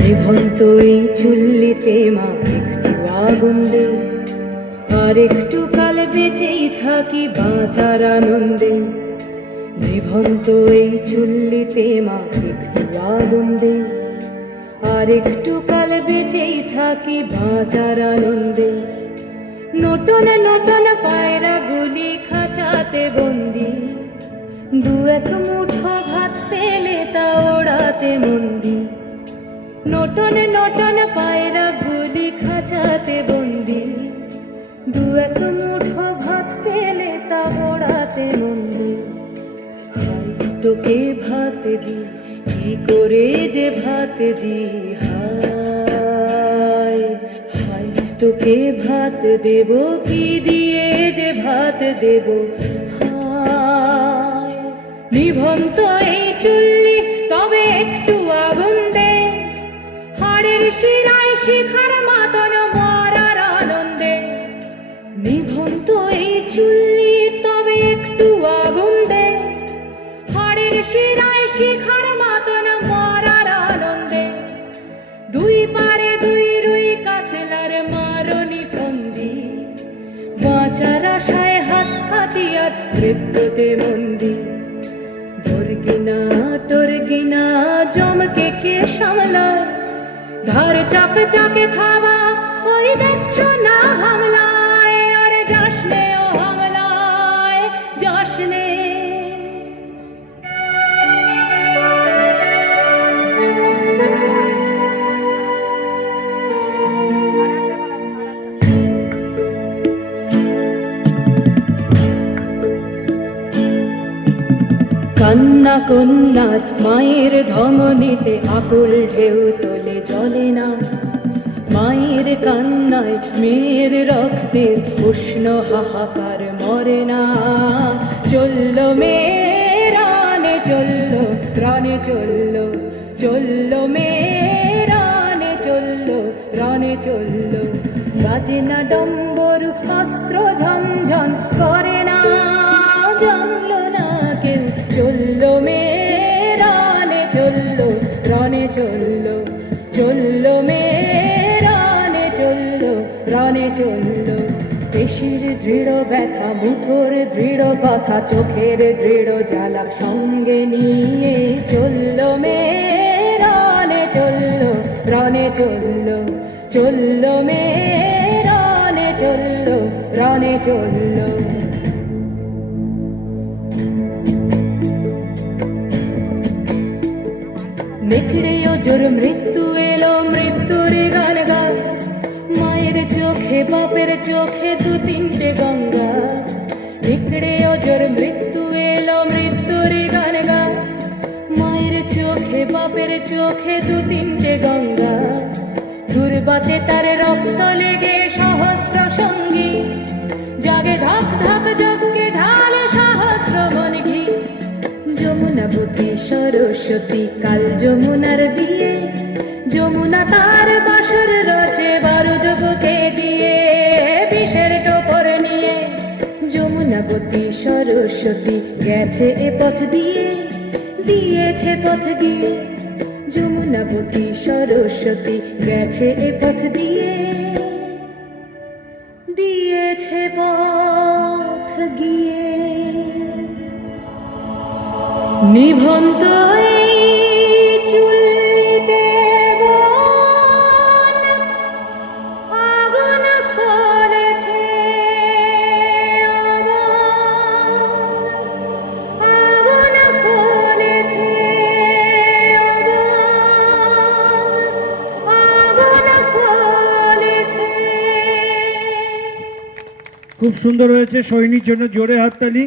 নিভন্ত এই চুল্লিতে মা একটু আগুন দে, আর একটু কাল বেঁচেই থাকি বাঁচার আনন্দে। নিভন্ত এই চুল্লিতে মা একটু আগুন দে, আর একটু কাল বেঁচেই থাকি বাঁচার আনন্দে। নতুন নতুন পায়রা গুলি খাঁচাতে বন্দি, দু এক মুঠো ভাত পেলে তা ওড়াতে মন্দি। নতুন নতুন পায়রা গুলি খাঁচাতে বন্দি, দু এক মুঠো ভাত পেলে তা ওড়াতে মন্দি। হাই তোকে ভাত দি, কি করে যে ভাত দি, হায় হায় তোকে ভাত দেব, কি দিয়ে যে ভাত দেব, হায়। নিভন্ত এই চুল্লি তবে একটু আগুন দে, হাড়ের শিরায় শিখার মাতন মরার আনন্দে। নিভন্ত এই চুল্লি তবে একটু আগুন দে, হাড়ের শিরায় শিখার মাতন মরার আনন্দে। দুই পারে দুই রুই কাতলার মারনি ফন্দি, বাঁচার আশায় হাত হাতিয়ার মৃত্যুতে মন্দি। বর্গিনা টর্গিনা জমকে কে সামলায়, ধার চাপে চাপে খাওয়া ওই দেখছো না হামলায়। আরে যাসনে ও হামলায় যাসনে। কান্না কন্যার মায়ের ধমনীতে আকুল ঢেউ তোলে জলে না, মায়ের কান্নায় মেয়ের রক্তের উষ্ণ হাহাকার মরে না। চলল মেয়ে রানে চলল, রানে চলল, চলল মেয়ে রানে চলল, রানে চলল। বাজে না ডম্বরু অস্ত্র ঝনঝন করে না, জানলো না কেউ। চলল মেয়ে রানে চলল, রানে চলল, চলল মেয়ে রানে চলল, রানে চলল। পেশির দৃঢ় ব্যথা, মুঠোর দৃঢ় কথা, চোখের দৃঢ় জ্বালা সঙ্গে নিয়ে চলল মেয়ে রানে চলল, রানে চলল, চলল মেয়ে রানে চলল, রানে চলল। নেকড়েও জোর মৃত্যু এলো, মৃত্যুর গান গায়, মায়ের চোখে বাপের চোখে দু তিনটে গঙ্গা। নেকড়েও জোর মৃত্যু এলো, মৃত্যুর গান গায়, মায়ের চোখে বাপের চোখে দু তিনটে গঙ্গা। দুর্বাতে তার রক্ত লেগে সহস্র সঙ্গী, জাগে ধক ধক যজ্ঞে ঢালে সহস্র মন ঘি। যমুনাবতী সরস্বতী কাল যমুনার বিয়ে, যমুনা তার বাসর রচে বারুদ বুকে দিয়ে, বিষের টোপর নিয়ে। যমুনাবতী সরস্বতী গেছে এ পথ দিয়ে, দিয়েছে পথ দিয়ে। যমুনাবতী সরস্বতী গেছে এ পথ দিয়ে, দিয়েছে পথ গিয়ে। নিভন্ত এই চুল্লিতে বন আগুন ফলেছে, আগুন ফলেছে, আগুন ফলেছে। খুব সুন্দর হয়েছে। সৈনির জন্য জোরে হাততালি।